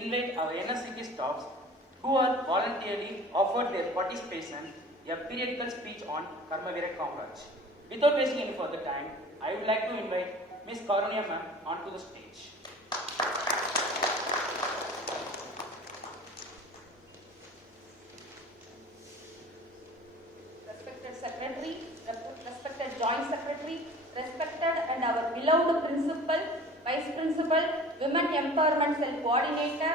invite our NSCP staffs who are voluntarily offered their participation a periodical speech on Karmavira Kamraj. Without wasting any further time, I would like to invite Ms. Karunya ma'am onto the stage. Respected Secretary, respected Joint Secretary, respected and our beloved Principal, Vice Principal, Women Empowerment Cell Coordinator,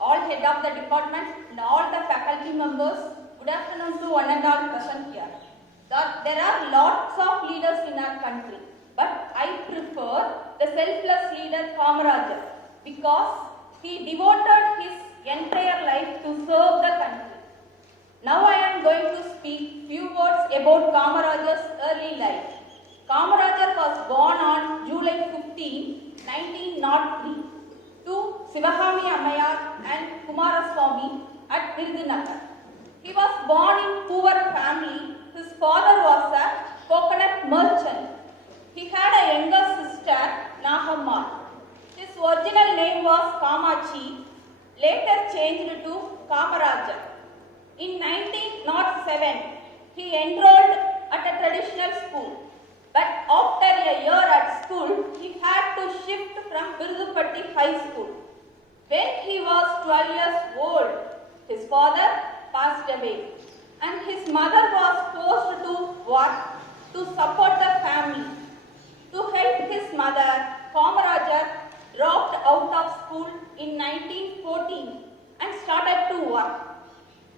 all head of the department and all the faculty members, good afternoon to one and all present here. There are lots of leaders in our country, but I prefer the selfless leader Kamarajar because he devoted his entire life to serve the country. Now I am going to speak few words about Kamarajar's early life. Kamarajar was born on July 15, 1903 to Sivagami Ammayar and Kumaraswamy at Virudhunagar. He was born in poor family. His father was a coconut merchant. He had a younger sister, Nahammal. His original name was Kamachi, later changed to Kamarajar. In 1907, he enrolled at a traditional school. But after a year at school, he had to shift from Virudupatti High School. When he was 12 years old, his father passed away and his mother was forced to work to support the family. To help his mother, Kamarajar dropped out of school in 1914 and started to work.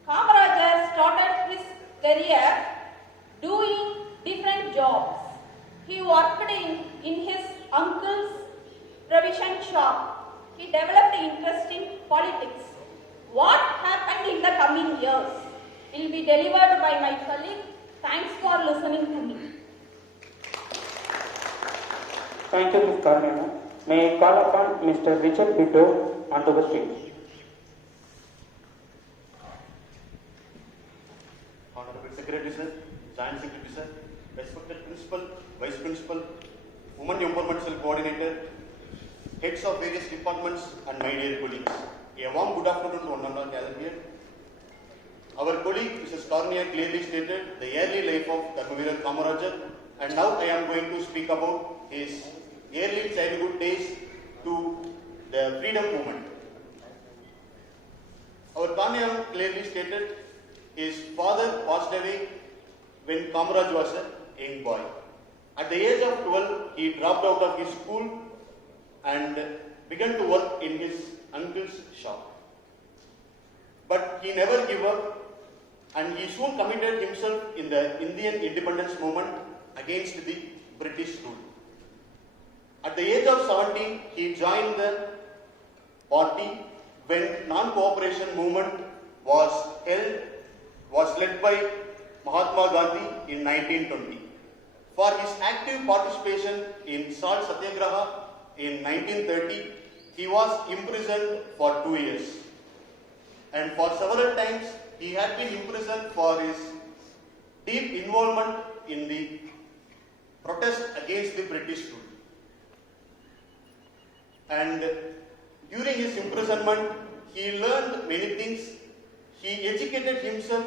Kamarajar started his career doing different jobs. He worked in his uncle's provision shop. He developed interest in politics. What happened in the coming years will be delivered by my colleague. Thanks for listening to me. Thank you, Ms. Karnena. May I call upon Mr. Richard Bitto onto the stage. Honorable Secretary Sir, Joint Secretary Sir, respected Principal, Vice Principal, Women Empowerment Cell Coordinator, heads of various departments and my dear colleagues. A warm good afternoon to one and all gathered here. Our colleague Mrs. Karnia clearly stated the early life of Karmavira Kamarajar, and now I am going to speak about his early childhood days to the freedom movement. Our Karnia clearly stated his father passed away when Kamaraj was a young boy. At the age of 12, he dropped out of his school and began to work in his uncle's shop. But he never gave up and he soon committed himself in the Indian independence movement against the British rule. At the age of 17, he joined the party when non-cooperation movement was led by Mahatma Gandhi in 1920. For his active participation in Salt Satyagraha in 1930, he was imprisoned for 2 years. And for several times, he had been imprisoned for his deep involvement in the protest against the British rule. And during his imprisonment, he learned many things. He educated himself,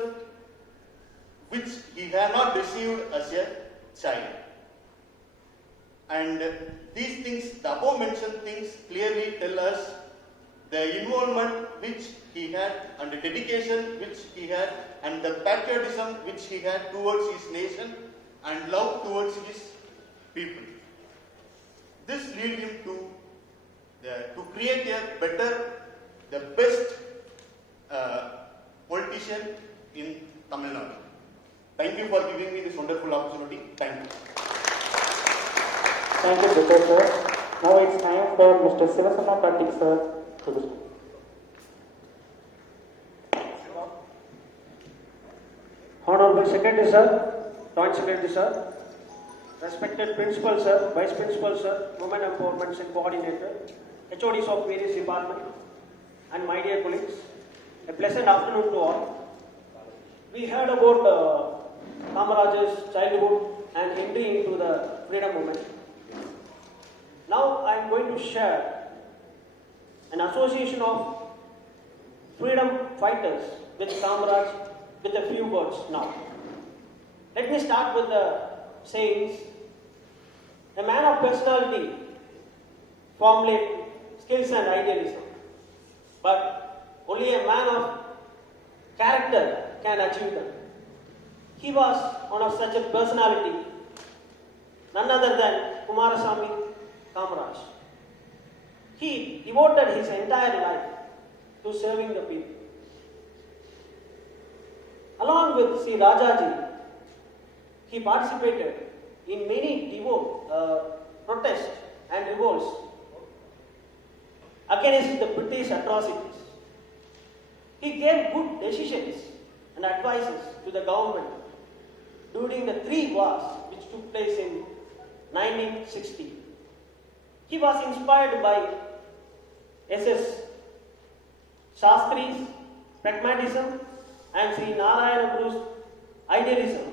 which he had not received as a child. And these things, the above mentioned things, clearly tell us the involvement which he had and the dedication which he had and the patriotism which he had towards his nation and love towards his people. This led him to create a better, the best politician in Tamil Nadu. Thank you for giving me this wonderful opportunity. Thank you. Thank you, Bitto sir. Now it's time for Mr. Sivasanna Karthik sir to the stage. Honorable Secretary Sir, Joint Secretary Sir, respected Principal Sir, Vice Principal Sir, Women Empowerment Cell Coordinator, HODs of various departments, and my dear colleagues, a pleasant afternoon to all. We heard about Kamarajar's childhood and entry into the freedom movement. Now I am going to share an association of freedom fighters with Kamaraj with a few words now. Let me start with the sayings. A man of personality formulate skills and idealism, but only a man of character can achieve them. He was one of such a personality, none other than Kumarasamy Kamaraj. He devoted his entire life to serving the people. Along with Sri Rajaji, he participated in many protests and revolts against the British atrocities. He gave good decisions and advices to the government during the 3 wars which took place in 1960. He was inspired by S.S. Shastri's pragmatism and Sri Narayana Guru's idealism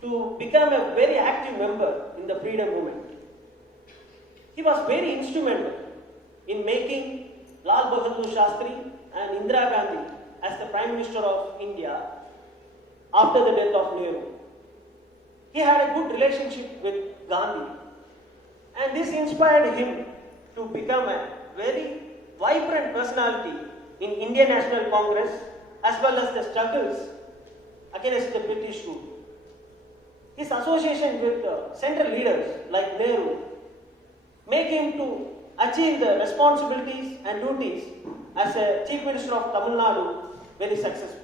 to become a very active member in the freedom movement. He was very instrumental in making Lal Bahadur Shastri and Indira Gandhi as the Prime Minister of India after the death of Nehru. He had a good relationship with Gandhi, and this inspired him to become a very vibrant personality in Indian National Congress as well as the struggles against the British rule. His association with central leaders like Nehru make him to achieve the responsibilities and duties as a Chief Minister of Tamil Nadu very successfully.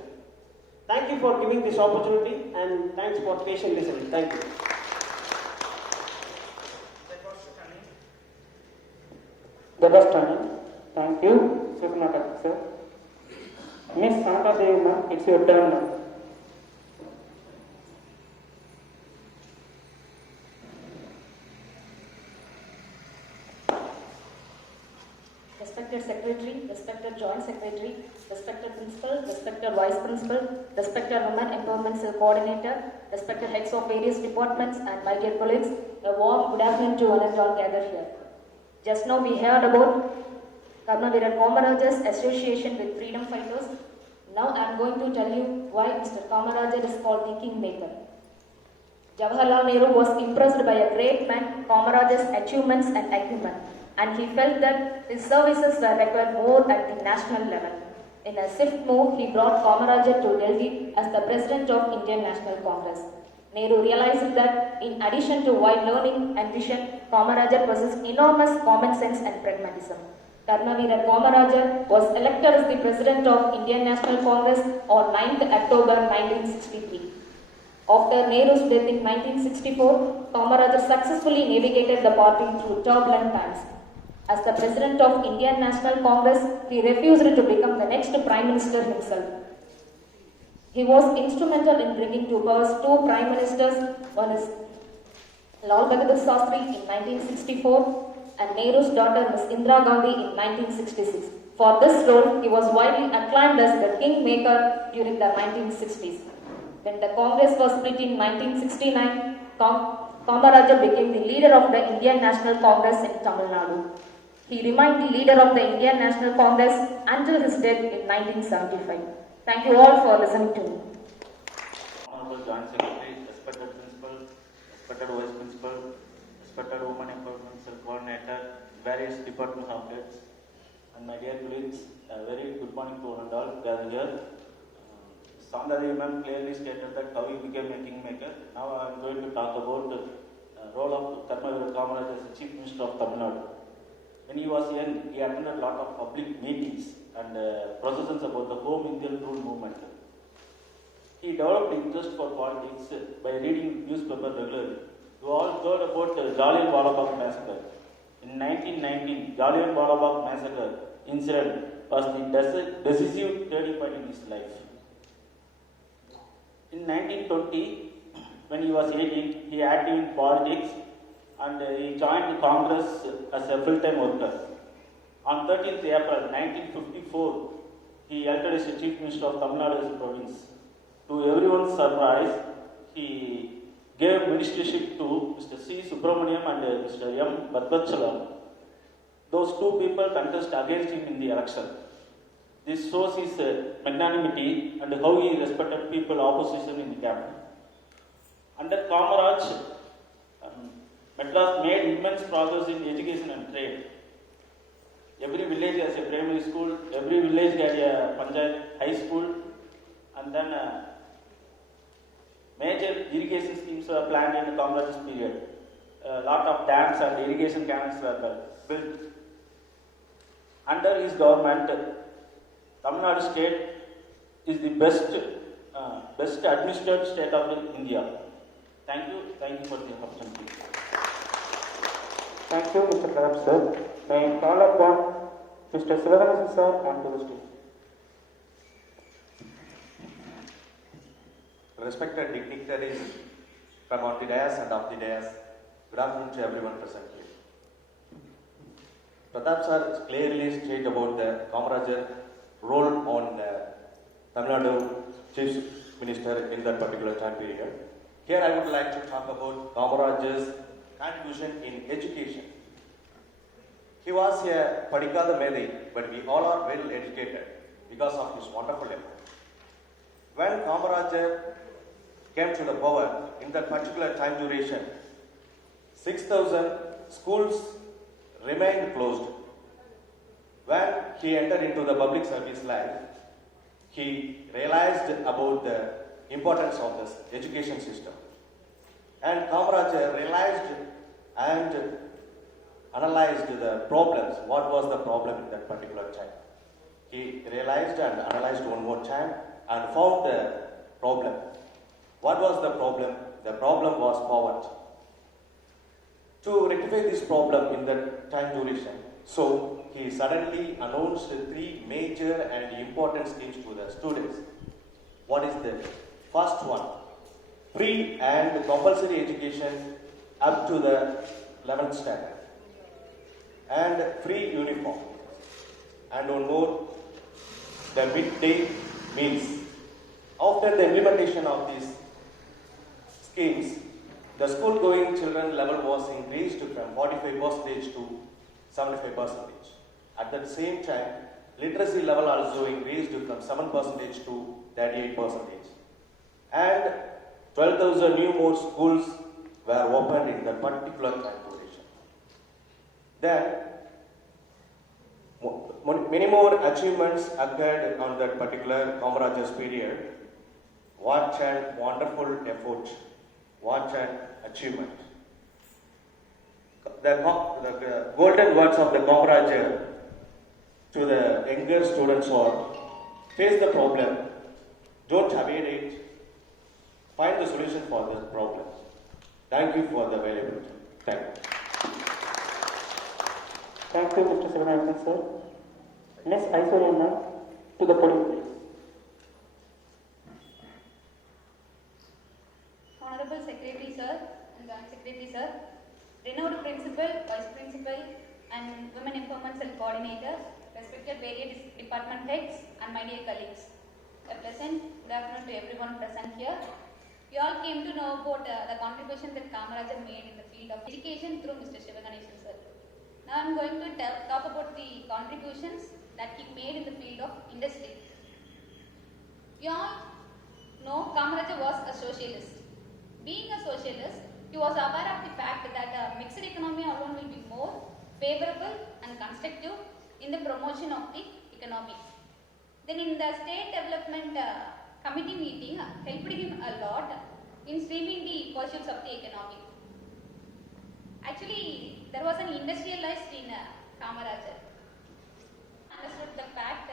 Thank you for giving this opportunity and thanks for patient listening. Thank you. That was stunning. Thank you, Sukhnatak sir. Miss Santa Devi ma'am, it's your turn now. Respected Secretary, respected Joint Secretary, respected Principal, respected Vice Principal, respected Women Empowerment Cell Coordinator, respected heads of various departments, and my dear colleagues, a warm good afternoon to one and all gathered here. Just now we heard about Karmaveer Kamaraj's association with freedom fighters. Now I am going to tell you why Mr. Kamarajar is called the Kingmaker. Jawaharlal Nehru was impressed by a great man, Kamarajar's achievements and acumen, and he felt that his services were required more at the national level. In a swift move, he brought Kamarajar to Delhi as the President of Indian National Congress. Nehru realized that in addition to wide learning and vision, Kamarajar possessed enormous common sense and pragmatism. Karmaveer Kamarajar was elected as the President of Indian National Congress on 9th October 1963. After Nehru's death in 1964, Kamarajar successfully navigated the party through turbulent times. As the President of Indian National Congress, he refused to become the next Prime Minister himself. He was instrumental in bringing to power 2 Prime Ministers, one is Lal Bahadur Shastri in 1964 and Nehru's daughter Ms. Indira Gandhi in 1966. For this role, he was widely acclaimed as the Kingmaker during the 1960s. When the Congress was split in 1969, Kamarajar became the leader of the Indian National Congress in Tamil Nadu. He remained the leader of the Indian National Congress until his death in 1975. Thank you all for listening to me. Honorable Joint Secretary, respected Principal, respected Vice Principal, respected Women Empowerment Cell Coordinator, various department heads, and my dear colleagues, a very good morning to one and all gathered here. Sandhya ma'am clearly stated that how he became a kingmaker. Now I am going to talk about the role of Karmaveer Kamaraj as the Chief Minister of Tamil Nadu. When he was young, he attended a lot of public meetings and processions about the home Indian rule movement. He developed interest for politics by reading newspaper regularly. You all heard about the Jallianwala Bagh massacre. In 1919, Jallianwala Bagh massacre incident was the decisive turning point in his life. In 1920, when he was 18, he acted in politics and he joined the Congress as a full-time worker. On 13th April 1954, he elected as the Chief Minister of Tamil Nadu province. To everyone's surprise, he gave ministership to Mr. C. Subramaniam and Mr. M. Bhadrachalam. those two people contest against him in the election. This shows his magnanimity and how he respected people opposition in the camp. Under Kamaraj, Madras made immense progress in education and trade. Every village has a primary school, every village had a Panchayat high school, and then major irrigation schemes were planned in the Kamaraj's period. A lot of dams and irrigation canals were built. Under his government, Tamil Nadu state is the best administered state of India. Thank you for the opportunity. Thank you, Mr. Pradap sir. May I call upon Mr. Sivarajan sir onto the stage. Respected dignitaries from on the dais and off the dais, good afternoon to everyone present here. Pratap sir clearly stated about the Kamarajar role on Tamil Nadu Chief Minister in that particular time period. Here I would like to talk about Kamarajar's contribution in education. He was a Padikada Medi, but we all are well educated because of his wonderful effort. When Kamarajar came to the power in that particular time duration, 6,000 schools remained closed. When he entered into the public service life, he realized about the importance of this education system. And Kamarajar realized and analyzed the problems. What was the problem in that particular time? He realized and analyzed one more time and found the problem. What was the problem? The problem was poverty. To rectify this problem in that time duration, so he suddenly announced three major and important schemes to the students. What is the first one? Free and compulsory education up to the 11th standard. And free uniform. And one more, the midday meals. After the implementation of these schemes, the school-going children level was increased from 45% to 75%. At the same time, literacy level also increased from 7% to 38%. And 12,000 new more schools were opened in that particular time duration. Then, many more achievements occurred on that particular Kamarajar's period. What a wonderful effort, what an achievement. The golden words of the Kamarajar to the younger students are, face the problem, don't avoid it, find the solution for the problem. Thank you for the availability. Thank you. Thank you, Mr. Sivarajan sir. Next, Aishwarya ma'am to the podium, please. Honorable Secretary Sir and Joint Secretary Sir, renowned Principal, Vice Principal and Women Empowerment Cell Coordinator, respected various department heads and my dear colleagues. A pleasant good afternoon to everyone present here. We all came to know about the contribution that Kamarajar made in the field of education through Mr. Shivaganeshan sir. Now I am going to talk about the contributions that he made in the field of industry. We all know Kamarajar was a socialist. Being a socialist, he was aware of the fact that a mixed economy alone will be more favorable and constructive in the promotion of the economy. Then in the state development committee meeting helped him a lot in streaming the pursuits of the economy. Actually, there was an industrialist in Kamarajar. Understood the fact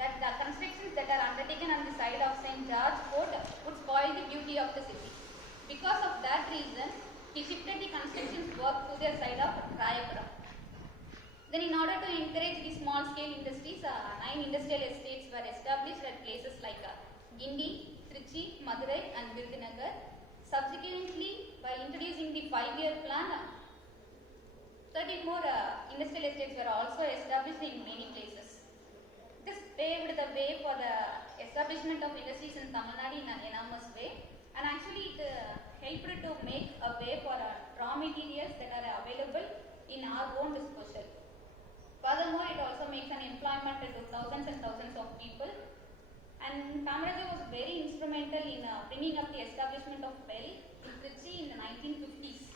that the constructions that are undertaken on the side of St. George Fort would spoil the beauty of the city. Because of that reason, he shifted the constructions work to the side of Rayapuram. Then in order to encourage the small-scale industries, 9 industrial estates were established at places like Gindi, Trichy, Madurai and Virudhunagar. Subsequently, by introducing the 5-year plan, 13 more industrial estates were also established in many places. This paved the way for the establishment of industries in Tamil Nadu in an enormous way, and actually it helped to make a way for raw materials that are available in our own disposal. Furthermore, it also makes an employment to thousands and thousands of people. And Kamarajar was very instrumental in bringing up the establishment of BEL in Trichy in the 1950s.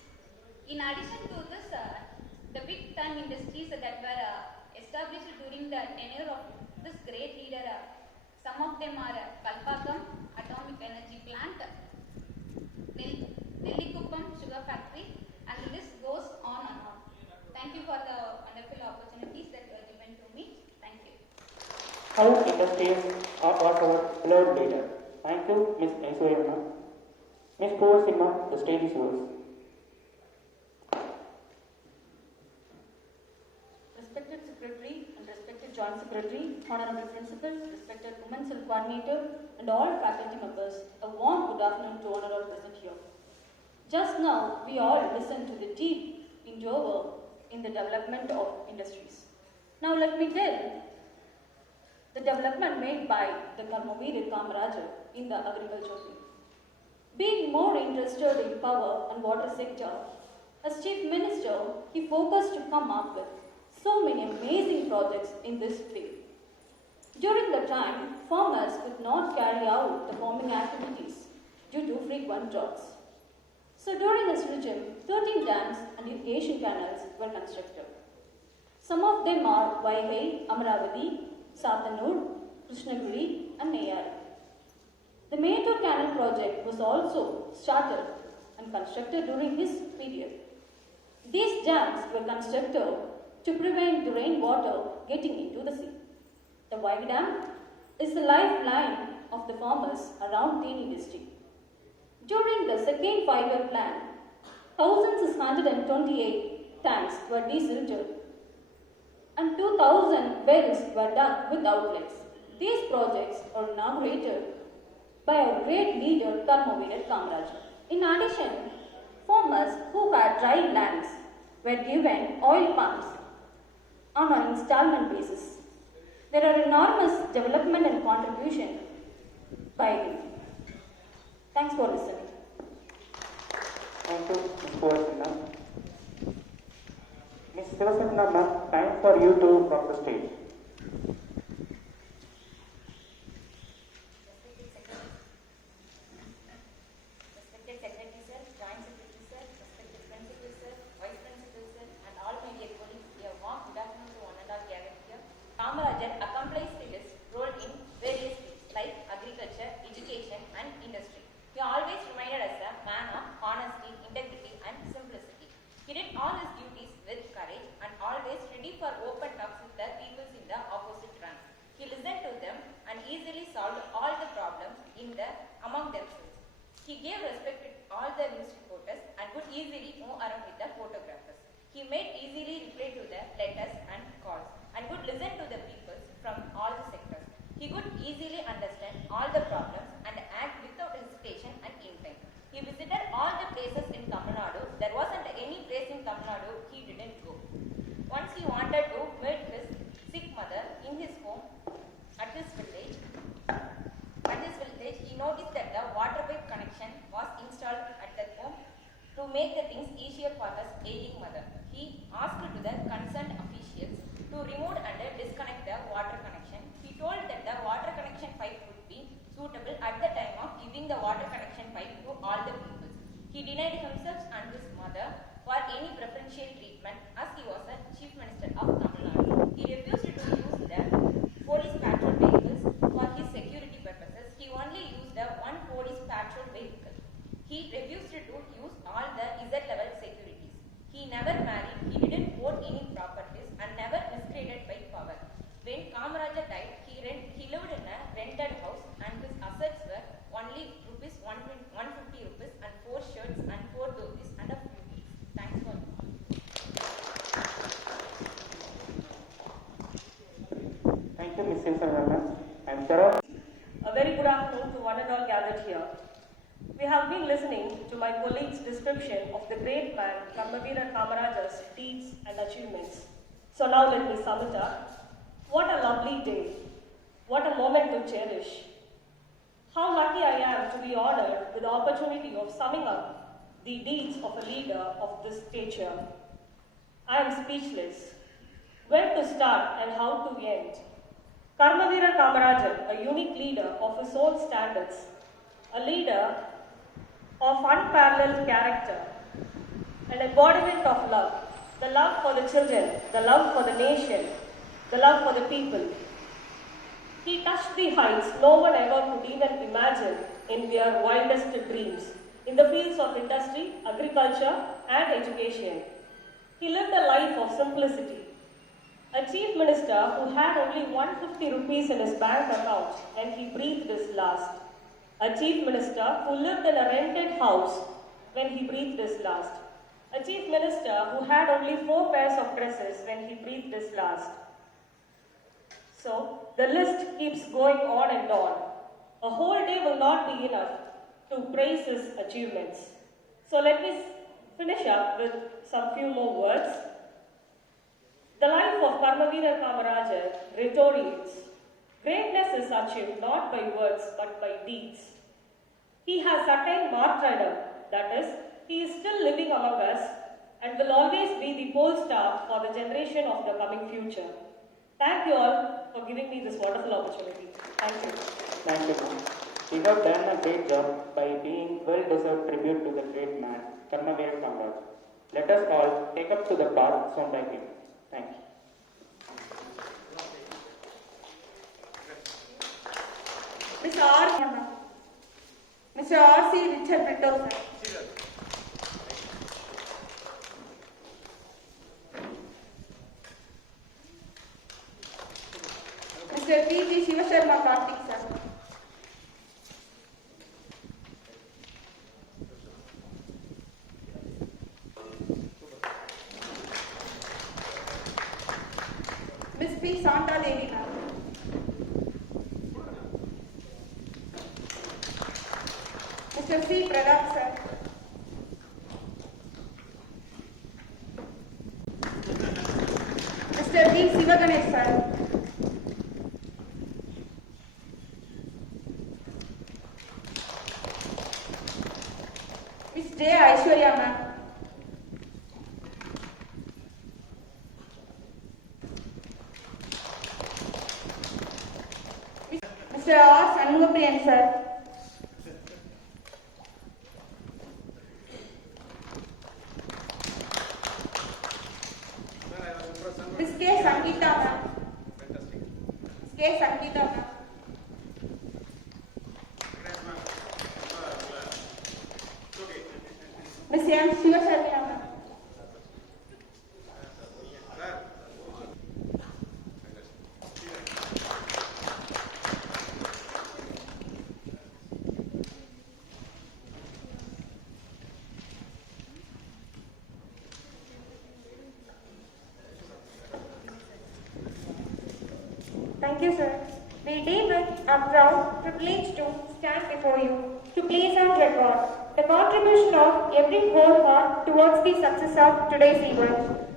In addition to this, the big time industries that were established during the tenure of this great leader, some of them are Kalpakam Atomic Energy Plant, Nellikuppam Sugar Factory, and the list goes on and on. Thank you for the wonderful opportunities that were given to me. Thank you. How industrious was our beloved leader. Thank you, Ms. Aishwarya. Ms. Purvasima, the stage is yours. Respected Secretary and respected Joint Secretary, Honorable Principal, respected Women's Cell Coordinator, and all faculty members, a warm good afternoon to all are present here. Just now, we all listened to the deep endeavor in the development of industries. Now let me tell the development made by the Karmavir Kamarajar in the agriculture field. Being more interested in power and water sector, as Chief Minister, he focused to come up with so many amazing projects in this field. During the time, farmers could not carry out the farming activities due to frequent droughts. So during his regime, 13 dams and irrigation canals were constructed. Some of them are Vaigai, Amaravati, Satanur, Krishnagiri and Neyar. The Metur Canal project was also started and constructed during his period. These dams were constructed to prevent the rainwater getting into the sea. The Vaigai Dam is the lifeline of the farmers around Theni district. During the second 5-year plan, 1,628 tanks were desilted and 2,000 wells were dug with outlets. These projects are inaugurated by our great leader Karmavir Kamarajar. In addition, farmers who had dry lands were given oil pumps on an installment basis. There are enormous development and contribution by him. Thanks for listening. Thank you, Ms. Purvasima. Ms. Sivasena, ma'am, time for you to from the stage. Respected Secretary Sir, Joint Secretary Sir, respected Principal Sir, Vice Principal Sir, and all my dear colleagues, a warm good afternoon to one and all gathered here. Kamarajar accomplished his role in various fields like agriculture, education, and industry. He always reminded us a man of honesty, integrity, and simplicity. He did all his duties with courage and always ready for open talks with the peoples in the opposite rank. He listened to them and easily solved all the problems among themselves. He gave respect to all the news reporters and could easily move around with the photographers. He made easily reply to the letters and calls and could listen to the peoples from all the sectors. He could easily understand all the problems and act without hesitation and intent. He visited all the places in Tamil Nadu. There wasn't any place in Tamil Nadu he didn't go. Once he wanted to meet his sick mother in his home at his village. He noticed that the water pipe connection was installed at that home to make the things easier for his aging mother. He asked to the concerned officials to remove and disconnect the water connection. He told that the water connection pipe would be suitable at the time of giving the water connection pipe to all the people. He denied himself and his mother for any preferential treatment as he was a Chief Minister of Tamil Nadu. He refused to use the police patrol vehicles for his security purposes. He only used the one police patrol vehicle. He refused to use all the Z-level securities. He never married, he didn't own any properties and never miscreated by power. When Kamarajar died, he lived in a rented house and his assets were only rupees 150 rupees and 4 shirts and 4 dhotis and a few books. Thanks for Thank you, Ms. Sivasena. I'm sure. A very good afternoon to one and all gathered here. We have been listening to my colleague's description of the great man Karmavir Kamarajar's deeds and achievements. So now let me sum it up. What a lovely day. What a moment to cherish. How lucky I am to be honored with the opportunity of summing up the deeds of a leader of this stature. I am speechless. When to start and how to end. Karmavira Kamarajar, a unique leader of his own standards, a leader of unparalleled character, an embodiment of love, the love for the children, the love for the nation, the love for the people. He touched the heights no one ever could even imagine in their wildest dreams, in the fields of industry, agriculture, and education. He lived a life of simplicity. A chief minister who had only 150 rupees in his bank account when he breathed his last. A chief minister who lived in a rented house when he breathed his last. A chief minister who had only 4 pairs of dresses when he breathed his last. So, the list keeps going on and on. A whole day will not be enough to praise his achievements. So let me finish up with some few more words. The life of Karmavira Kamarajar reiterates, greatness is achieved not by words but by deeds. He has attained martyrdom, that is, he is still living among us and will always be the pole star for the generation of the coming future. Thank you all for giving me this wonderful opportunity. Thank you. Thank you, ma'am. You have done a great job by being well-deserved tribute to the great man, Karmavira Kamaraj. Let us all take up to the path shown by him. Thank you. Mr. R.C. Richard Brito, sir. Mr. P.G. Shivasharma Karthik, sir. Miss P. Santa Devi, ma'am. Mr. C. Pradap, sir. Mr. B. Sivaganesh, sir. Miss J. Aishwarya, ma'am. Mr. R. Sanmugapriyan, sir. Miss K. Sangeeta, ma'am. Miss K. Sangeeta, ma'am. Miss M. Shivasharma, ma'am. Thank you, sir. We deem it a proud privilege to stand before you to place on record the contribution of every whole heart towards the success of today's event.